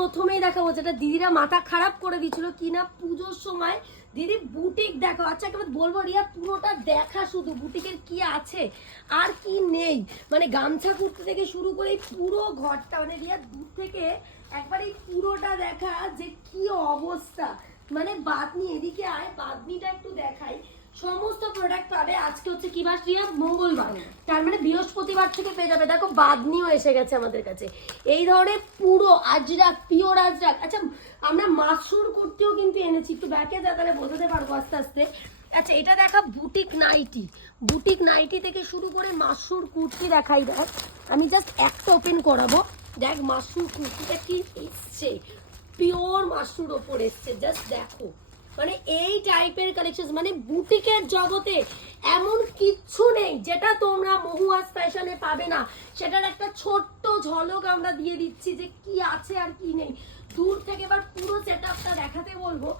প্রথমেই দেখাবো যেটা দিদিরা মাথা খারাপ করে দিচ্ছিল কিনা পুজোর সময়। দিদি বুটিক দেখো, আচ্ছা একেবারে বলবো রিয়া পুরোটা দেখা, শুধু বুটিকের কি আছে আর কি নেই, মানে গামছা কুর্তি থেকে শুরু করে পুরো ঘরটা, মানে রিয়া দূর থেকে একবার এই পুরোটা দেখা যে কি অবস্থা। মানে বাদনি, এদিকে আয়, বাদনিটা একটু দেখাই। সমস্ত প্রোডাক্ট পাবে। আজকে হচ্ছে কি বার রিয়া? মঙ্গলবার, তার মানে বৃহস্পতিবার থেকে পেয়ে যাবে। দেখো বাদনিও এসে গেছে আমাদের কাছে এই ধরনের পুরো আজরাক, পিওর আজরাক। আচ্ছা আমরা মাসুর কুর্তিও কিন্তু এনেছি, একটু ব্যাকে যা তাহলে বোঝাতে পারবো আস্তে আস্তে। আচ্ছা এটা দেখা বুটিক নাইটি, বুটিক নাইটি থেকে শুরু করে মাসুর কুর্তি দেখাই। দেখ আমি জাস্ট একটা ওপেন করাবো, দেখ মাসুর কুর্তিটা কি এসছে, পিওর মাসুর ওপর এসছে, জাস্ট দেখো। মানে এই টাইপের কালেকশন, মানে বুটিকের জগতে এমন কিচ্ছু নেই যেটা তোমরা মহুয়াস ফ্যাশনে পাবে না। সেটার একটা ছোট্ট ঝলক আমরা দিয়ে দিচ্ছি যে কি আছে আর কি নেই। দূর থেকে এবার পুরো সেটআপটা দেখাতে বলবো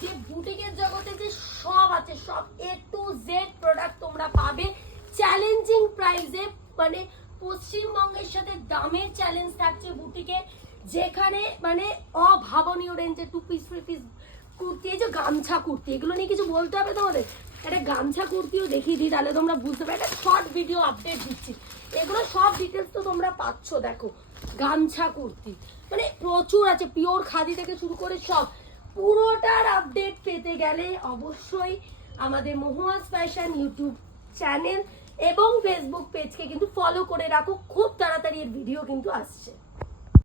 যে বুটিকের জগতে যে সব আছে, সব A to Z প্রোডাক্ট তোমরা পাবে চ্যালেঞ্জিং প্রাইসে। মানে পশ্চিমবঙ্গের সাথে দামের চ্যালেঞ্জ থাকছে বুটিকে, যেখানে মানে অভাবনীয় রেঞ্জে 2 পিস 3 পিস কুর্তি, এই যে গামছা কুর্তি, এগুলো নিয়ে কিছু বলতে হবে তোমাদের। একটা গামছা কুর্তিও দেখিয়ে দিই তাহলে তোমরা বুঝতে পারবে। একটা শর্ট ভিডিও আপডেট দিচ্ছি, এগুলো সব ডিটেলস তো তোমরা পাচ্ছ। দেখো গামছা কুর্তি মানে প্রচুর আছে, পিওর খাদি থেকে শুরু করে সব। পুরোটার আপডেট পেতে গেলে অবশ্যই আমাদের মহুয়াস ফ্যাশন ইউটিউব চ্যানেল এবং ফেসবুক পেজকে কিন্তু ফলো করে রাখো, খুব তাড়াতাড়ি এর ভিডিও কিন্তু আসছে।